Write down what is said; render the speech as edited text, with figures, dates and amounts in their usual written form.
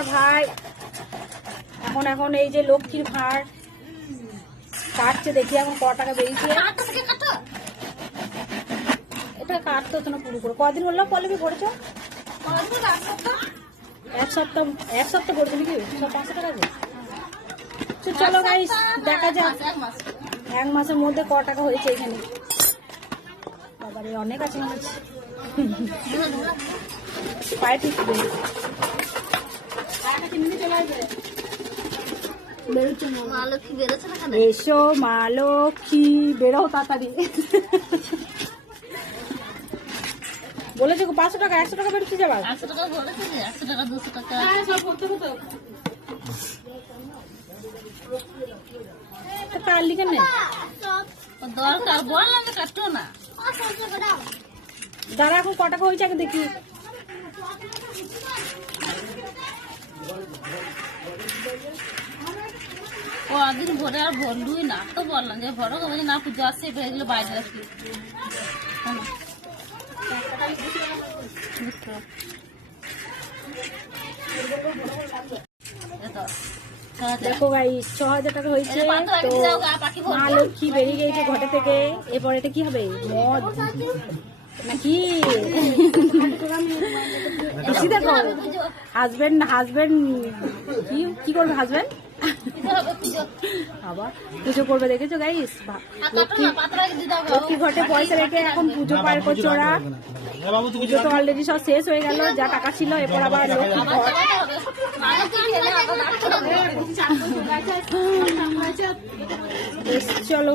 আমার ভাই এখন এই যে লক্ষ্মীর ভাঁড় কাটছে, দেখি এখন ক টাকা বেরিয়েছে। এটা কাটতে হতো না পুরো করে। কদিন হলো পল্লবী পড়েছ? এক সপ্তাহ পড়বে নাকি? সব 500 টাকা দিয়ে। চলো গাইস দেখা যাক এক মাসের মধ্যে ক টাকা হয়েছে এখানে। বাবারে অনেক আছে মনে হচ্ছে। পায়ে ঠিক এসো মা লক্ষ্মী, বেরো তাড়াতাড়ি। বলেছে 500 টাকা 100 টাকা বেরোচ্ছে যাবার। 100 টাকা বলেছে, 100 টাকা 200 টাকা সব করতে হতো। তার লিখে নেই দরকার, বললাম যে কাটতো না। দাঁড়া এখন ক টাকা হয়েছে আগে দেখি। কদিন ভরে আর ভরলুই না, তো বললাম যে ভরো বলছে না পুজো আসছে এগুলো বাইরে রাখি। দেখো ভাই 6000 টাকা হয়েছে। তো মা লক্ষ্মী বেরিয়ে গেছে ঘটে থেকে। এরপর এটা কি হবে? মদ নাকি? দেখো হাজবেন্ড কি করবে? হাজবেন্ড আবার পুজো করবে, দেখেছো গাইস? লক্ষ্মী ঘটে পয়সা রেখে এখন পুজো পার করছে ওরা। পুজো তো অলরেডি সব শেষ হয়ে গেল, যা টাকা ছিল। এরপর আবার লক্ষ্মী ঘট। চলো